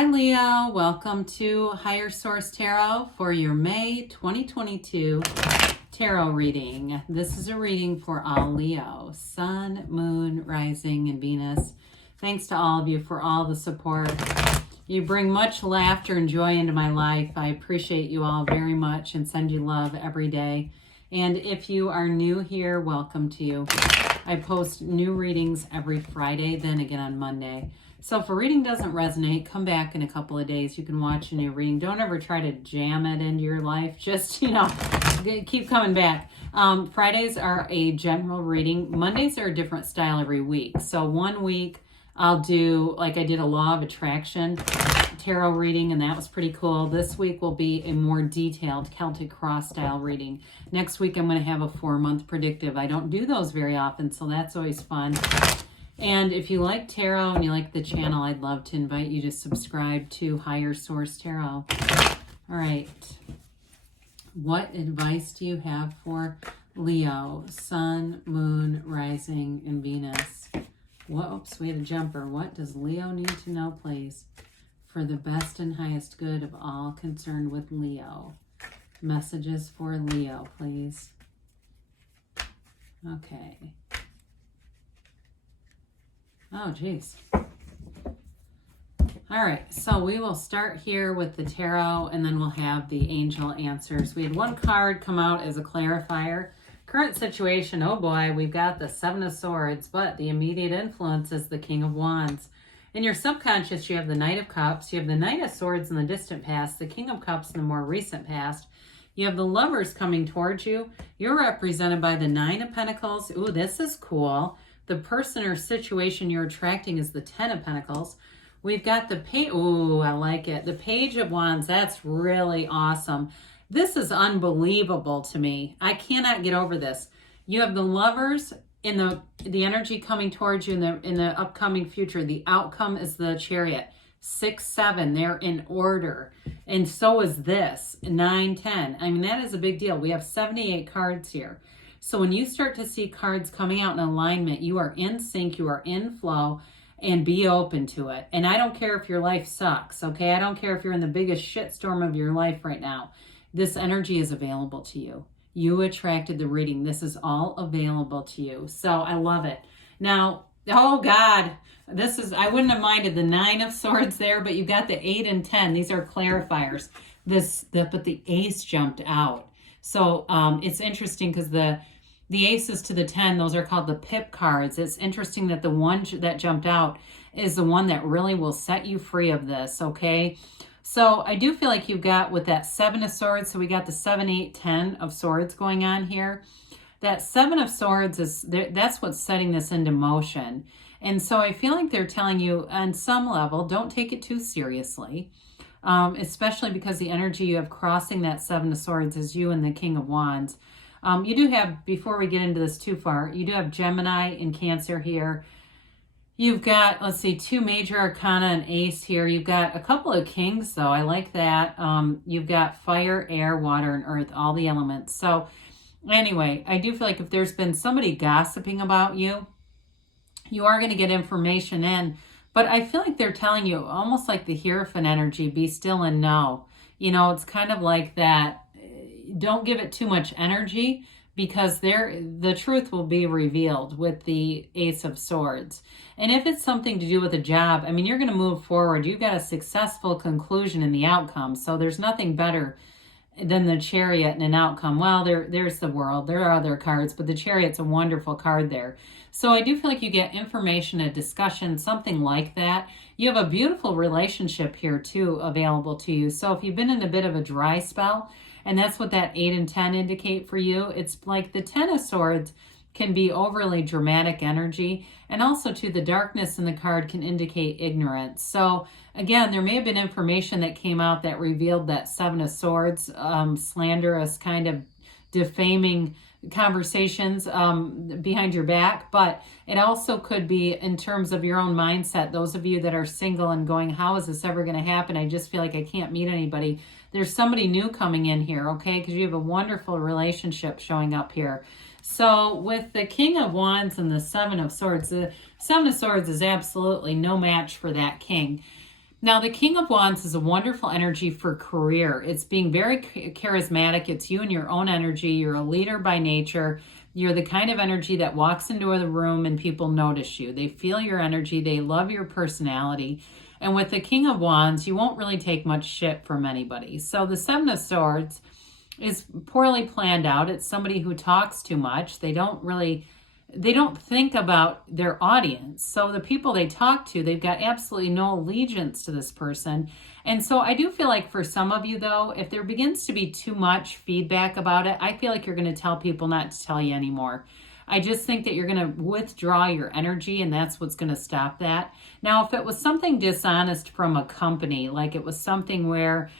Hi Leo, welcome to Higher Source Tarot for your May 2022 tarot reading. This is a reading for all Leo, Sun, Moon, Rising, and Venus. Thanks to all of you for all the support. You bring much laughter and joy into my life. I appreciate you all very much and send you love every day. And if you are new here, welcome to you. I post new readings every Friday, then again on Monday. So if a reading doesn't resonate, come back in a couple of days. You can watch a new reading. Don't ever try to jam it into your life. Just, keep coming back. Fridays are a general reading. Mondays are a different style every week. So one week I'll do, like I did a Law of Attraction tarot reading, and that was pretty cool. This week will be a more detailed Celtic Cross style reading. Next week I'm going to have a 4-month predictive. I don't do those very often, so that's always fun. And if you like tarot and you like the channel, I'd love to invite you to subscribe to Higher Source Tarot. All right. What advice do you have for Leo, Sun, Moon, Rising, and Venus? Whoops, we had a jumper. What does Leo need to know, please, for the best and highest good of all concerned with Leo? Messages for Leo, please. Okay. Oh, geez. All right, so we will start here with the tarot, and then we'll have the angel answers. We had one card come out as a clarifier. Current situation, oh boy, we've got the 7 of Swords, but the immediate influence is the King of Wands. In your subconscious, you have the Knight of Cups, you have the Knight of Swords in the distant past, the King of Cups in the more recent past. You have the Lovers coming towards you. You're represented by the 9 of Pentacles. Ooh, this is cool. The person or situation you're attracting is the 10 of Pentacles. We've got the Page. Ooh, I like it. The Page of Wands. That's really awesome. This is unbelievable to me. I cannot get over this. You have the Lovers in the energy coming towards you in the upcoming future. The outcome is the Chariot. 6, 7. They're in order. And so is this. 9, 10. I mean, that is a big deal. We have 78 cards here. So when you start to see cards coming out in alignment, you are in sync, you are in flow, and be open to it. And I don't care if your life sucks, okay? I don't care if you're in the biggest shitstorm of your life right now. This energy is available to you. You attracted the reading. This is all available to you. So I love it. Now, oh God, I wouldn't have minded the 9 of Swords there, but you got the 8 and 10. These are clarifiers. But the Ace jumped out. So it's interesting because the aces to the 10, those are called the pip cards. It's interesting that the one that jumped out is the one that really will set you free of this, okay? So I do feel like you've got with that 7 of Swords, so we got the 7, 8, 10 of Swords going on here. That 7 of Swords, that's what's setting this into motion. And so I feel like they're telling you on some level, don't take it too seriously. Especially because the energy you have crossing that 7 of Swords is you and the King of Wands. You do have, before we get into this too far, you do have Gemini and Cancer here. You've got, let's see, 2 major arcana and ace here. You've got a couple of kings, though. I like that. You've got fire, air, water, and earth, all the elements. So anyway, I do feel like if there's been somebody gossiping about you, you are going to get information in. But I feel like they're telling you, almost like the Hierophant energy, be still and know. It's kind of like that. Don't give it too much energy because the truth will be revealed with the Ace of Swords. And if it's something to do with a job, I mean, you're going to move forward. You've got a successful conclusion in the outcome. So there's nothing better than the Chariot and an outcome. Well, there's the World. There are other cards, but the Chariot's a wonderful card there. So I do feel like you get information, a discussion, something like that. You have a beautiful relationship here, too, available to you. So if you've been in a bit of a dry spell, and that's what that 8 and 10 indicate for you, it's like the 10 of Swords can be overly dramatic energy, and also, too, the darkness in the card can indicate ignorance. So again, there may have been information that came out that revealed that 7 of Swords, slanderous kind of defaming conversations behind your back, but it also could be in terms of your own mindset. Those of you that are single and going, how is this ever going to happen? I just feel like I can't meet anybody. There's somebody new coming in here, okay? Because you have a wonderful relationship showing up here. So with the King of Wands and the 7 of Swords, the 7 of Swords is absolutely no match for that King. Now, the King of Wands is a wonderful energy for career. It's being very charismatic. It's you and your own energy. You're a leader by nature. You're the kind of energy that walks into the room and people notice you. They feel your energy. They love your personality. And with the King of Wands, you won't really take much shit from anybody. So the Seven of Swords is poorly planned out. It's somebody who talks too much. They don't think about their audience. So the people they talk to, they've got absolutely no allegiance to this person. And so I do feel like for some of you though, if there begins to be too much feedback about it, I feel like you're going to tell people not to tell you anymore. I just think that you're going to withdraw your energy, and that's what's going to stop that. Now, if it was something dishonest from a company, like it was something where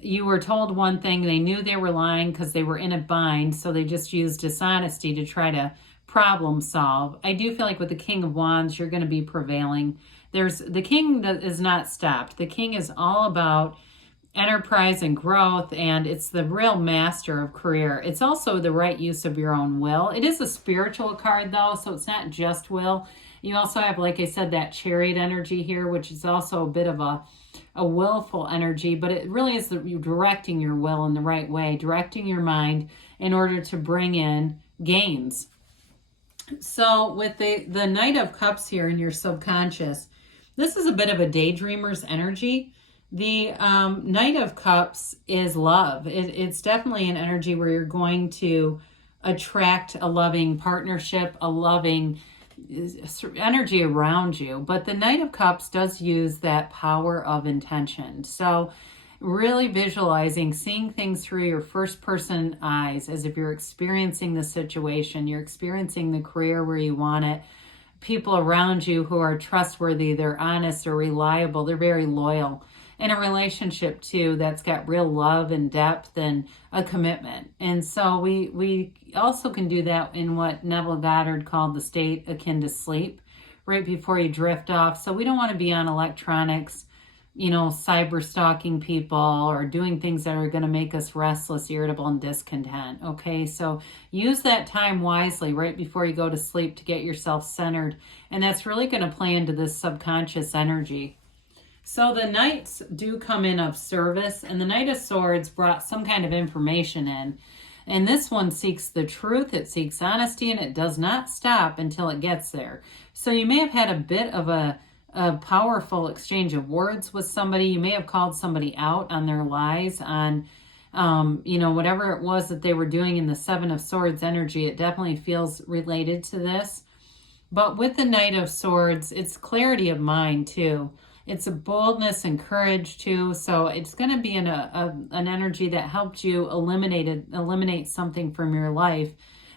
you were told one thing, they knew they were lying because they were in a bind, so they just used dishonesty to try to problem solve. I do feel like with the King of Wands, you're going to be prevailing. The King that is not stopped. The King is all about enterprise and growth, and it's the real master of career. It's also the right use of your own will. It is a spiritual card though, so it's not just will. You also have, like I said, that Chariot energy here, which is also a bit of a willful energy, but it really is you're directing your will in the right way, directing your mind in order to bring in gains. So with the Knight of Cups here in your subconscious, this is a bit of a daydreamer's energy. The Knight of Cups is love. It's definitely an energy where you're going to attract a loving partnership, a loving energy around you. But the Knight of Cups does use that power of intention. So really visualizing, seeing things through your first person eyes as if you're experiencing the situation, you're experiencing the career where you want it, people around you who are trustworthy, they're honest, they're reliable, they're very loyal. In a relationship too that's got real love and depth and a commitment. And so we also can do that in what Neville Goddard called the state akin to sleep, right before you drift off. So we don't want to be on electronics, cyber stalking people or doing things that are going to make us restless, irritable, and discontent. Okay, so use that time wisely right before you go to sleep to get yourself centered. And that's really going to play into this subconscious energy. So the Knights do come in of service, and the Knight of Swords brought some kind of information in. And this one seeks the truth, it seeks honesty, and it does not stop until it gets there. So you may have had a bit of a powerful exchange of words with somebody. You may have called somebody out on their lies, on whatever it was that they were doing in the Seven of Swords energy. It definitely feels related to this. But with the Knight of Swords, it's clarity of mind too. It's a boldness and courage too. So it's going to be an energy that helped you eliminate something from your life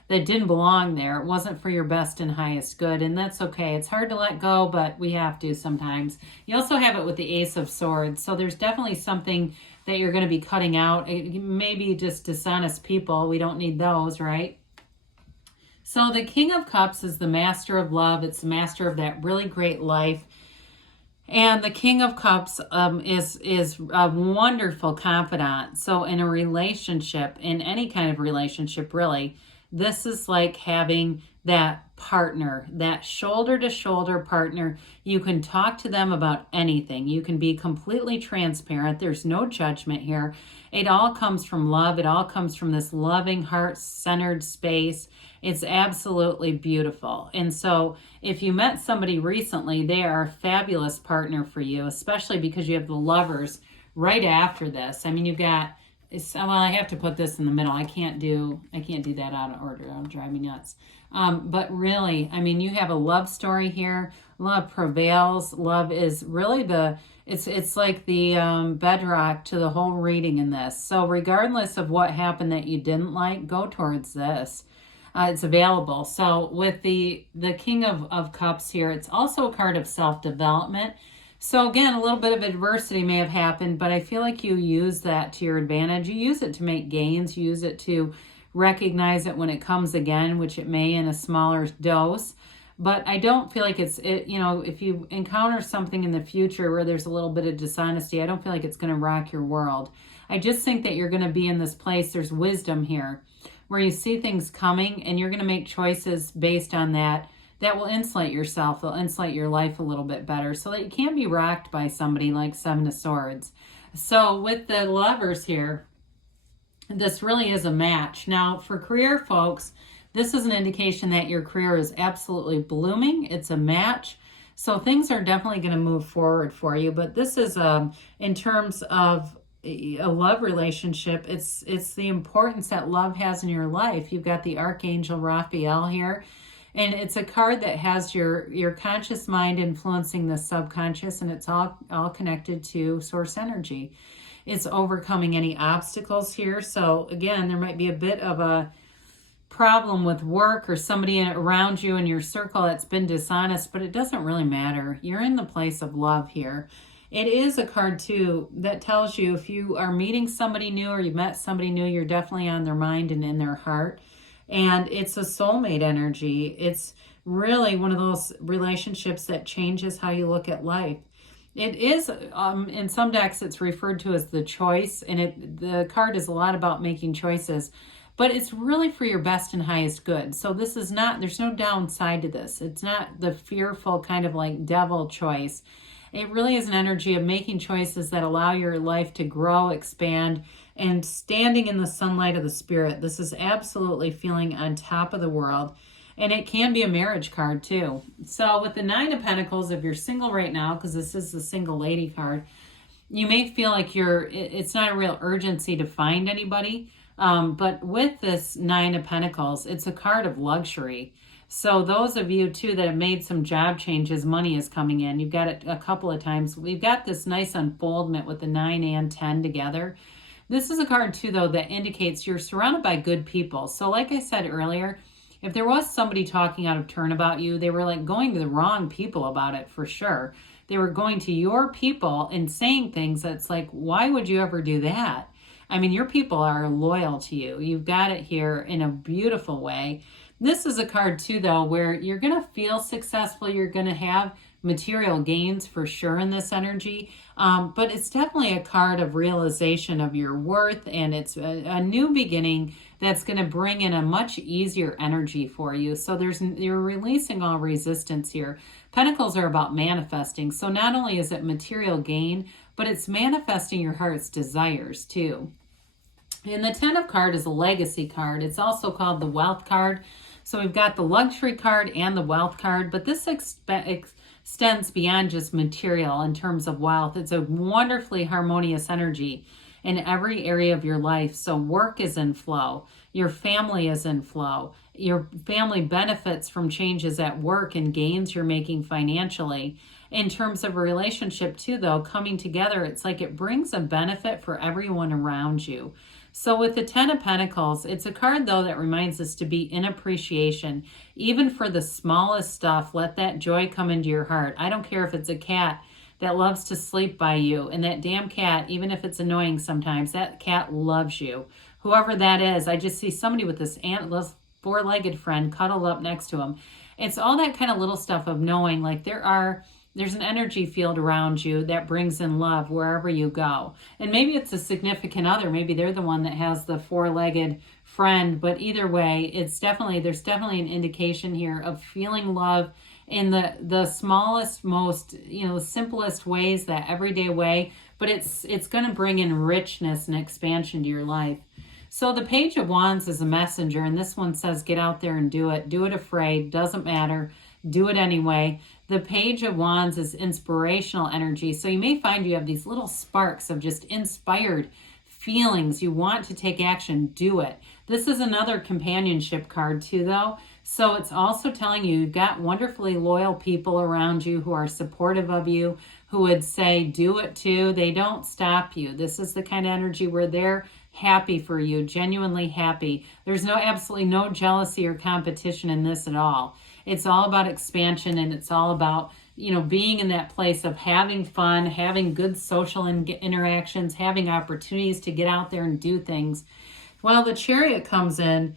that didn't belong there. It wasn't for your best and highest good, and that's okay. It's hard to let go, but we have to sometimes. You also have it with the Ace of Swords. So there's definitely something that you're going to be cutting out. Maybe just dishonest people. We don't need those, right? So the King of Cups is the master of love. It's the master of that really great life. And the King of Cups is a wonderful confidant. So in a relationship, in any kind of relationship really, this is like having that partner, that shoulder-to-shoulder partner. You can talk to them about anything. You can be completely transparent. There's no judgment here. It all comes from love. It all comes from this loving, heart-centered space. It's absolutely beautiful. And so if you met somebody recently, they are a fabulous partner for you, especially because you have the Lovers right after this. I mean, you've got, well, I have to put this in the middle. I can't do that out of order. It'll drive me nuts. But really, I mean, you have a love story here. Love prevails. Love is really it's like the bedrock to the whole reading in this. So regardless of what happened that you didn't like, go towards this. It's available. So with the King of Cups here, it's also a card of self-development. So again, a little bit of adversity may have happened, but I feel like you use that to your advantage. You use it to make gains. You use it to recognize it when it comes again, which it may in a smaller dose. But I don't feel like if you encounter something in the future where there's a little bit of dishonesty, I don't feel like it's going to rock your world. I just think that you're going to be in this place. There's wisdom here where you see things coming and you're going to make choices based on that that will insulate yourself. They'll insulate your life a little bit better so that you can't be rocked by somebody like Seven of Swords. So with the Lovers here, this really is a match. Now, for career folks, this is an indication that your career is absolutely blooming. It's a match. So things are definitely going to move forward for you. But this is in terms of a love relationship, it's the importance that love has in your life. You've got the Archangel Raphael here. And it's a card that has your conscious mind influencing the subconscious, and it's all connected to source energy. It's overcoming any obstacles here. So again, there might be a bit of a problem with work or somebody around you in your circle that's been dishonest, but it doesn't really matter. You're in the place of love here. It is a card too that tells you if you are meeting somebody new or you met somebody new, you're definitely on their mind and in their heart. And it's a soulmate energy. It's really one of those relationships that changes how you look at life. It is, in some decks, it's referred to as the choice, and the card is a lot about making choices, but it's really for your best and highest good. So this is not, there's no downside to this. It's not the fearful kind of like devil choice. It really is an energy of making choices that allow your life to grow, expand, and standing in the sunlight of the spirit. This is absolutely feeling on top of the world. And it can be a marriage card too. So with the Nine of Pentacles, if you're single right now, because this is the single lady card, you may feel like it's not a real urgency to find anybody. But with this Nine of Pentacles, it's a card of luxury. So those of you too that have made some job changes, money is coming in. You've got it a couple of times. We've got this nice unfoldment with the 9 and 10 together. This is a card too, though, that indicates you're surrounded by good people. So like I said earlier, if there was somebody talking out of turn about you, they were like going to the wrong people about it for sure. They were going to your people and saying things that's like, why would you ever do that? I mean, your people are loyal to you. You've got it here in a beautiful way. This is a card too, though, where you're going to feel successful. You're going to have material gains for sure in this energy. But it's definitely a card of realization of your worth, and it's a new beginning that's going to bring in a much easier energy for you. So you're releasing all resistance here. Pentacles are about manifesting. So not only is it material gain, but it's manifesting your heart's desires too. And the 10 of card is a legacy card. It's also called the wealth card. So we've got the luxury card and the wealth card, but this extends beyond just material in terms of wealth. It's a wonderfully harmonious energy in every area of your life. So work is in flow. Your family is in flow. Your family benefits from changes at work and gains you're making financially. In terms of a relationship too, though, coming together, it's like it brings a benefit for everyone around you. So with the 10 of Pentacles, it's a card, though, that reminds us to be in appreciation. Even for the smallest stuff, let that joy come into your heart. I don't care if it's a cat that loves to sleep by you. And that damn cat, even if it's annoying sometimes, that cat loves you. Whoever that is, I just see somebody with this antlerless four-legged friend cuddled up next to him. It's all that kind of little stuff of knowing like there's an energy field around you that brings in love wherever you go. And maybe it's a significant other. Maybe they're the one that has the four-legged friend. But either way, there's definitely an indication here of feeling love in the smallest, most, simplest ways, that everyday way. But it's going to bring in richness and expansion to your life. So the Page of Wands is a messenger, and this one says get out there and do it. Do it afraid. Doesn't matter. Do it anyway. The Page of Wands is inspirational energy. So you may find you have these little sparks of just inspired feelings. You want to take action. Do it. This is another companionship card too, though. So it's also telling you you've got wonderfully loyal people around you who are supportive of you, who would say do it too. They don't stop you. This is the kind of energy where they're happy for you, genuinely happy. There's absolutely no jealousy or competition in this at all. It's all about expansion, and it's all about, being in that place of having fun, having good social interactions, having opportunities to get out there and do things. Well, the Chariot comes in,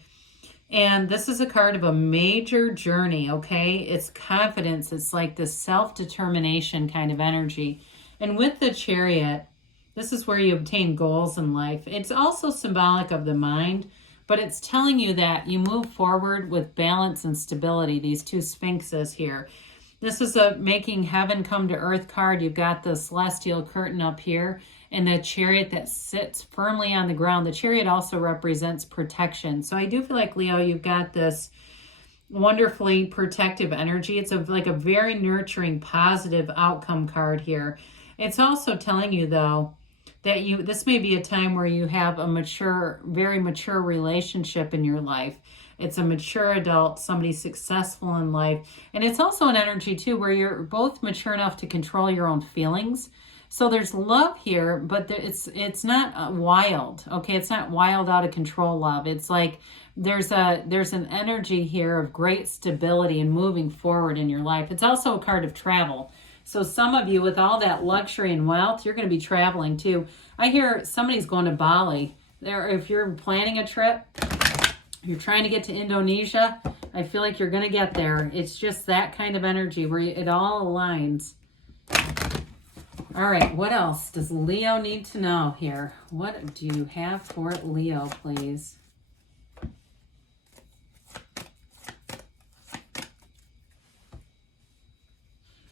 and this is a card of a major journey, okay? It's confidence. It's like this self-determination kind of energy. And with the Chariot, this is where you obtain goals in life. It's also symbolic of the mind, but it's telling you that you move forward with balance and stability, these two sphinxes here. This is a making heaven come to earth card. You've got the celestial curtain up here and the chariot that sits firmly on the ground. The chariot also represents protection. So I do feel like, Leo, you've got this wonderfully protective energy. It's like a very nurturing, positive outcome card here. It's also telling you, though, that this may be a time where you have a mature, very mature relationship in your life. It's a mature adult, somebody successful in life. And it's also an energy, too, where you're both mature enough to control your own feelings. So there's love here, but it's not wild, okay? It's not wild, out of control love. It's like there's an energy here of great stability and moving forward in your life. It's also a card of travel. So some of you, with all that luxury and wealth, you're going to be traveling, too. I hear somebody's going to Bali. If you're planning a trip, you're trying to get to Indonesia, I feel like you're going to get there. It's just that kind of energy where it all aligns. All right, what else does Leo need to know here? What do you have for Leo, please?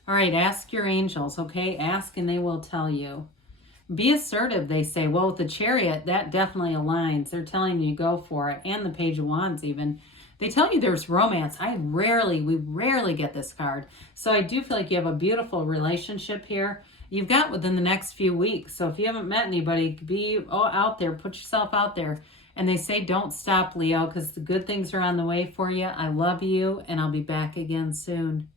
All right, ask your angels, okay? Ask and they will tell you. Be assertive, they say. Well, with the chariot, that definitely aligns. They're telling you go for it. And the page of wands even. They tell you there's romance. We rarely get this card. So I do feel like you have a beautiful relationship here. You've got within the next few weeks. So if you haven't met anybody, be out there. Put yourself out there. And they say don't stop, Leo, because the good things are on the way for you. I love you, and I'll be back again soon.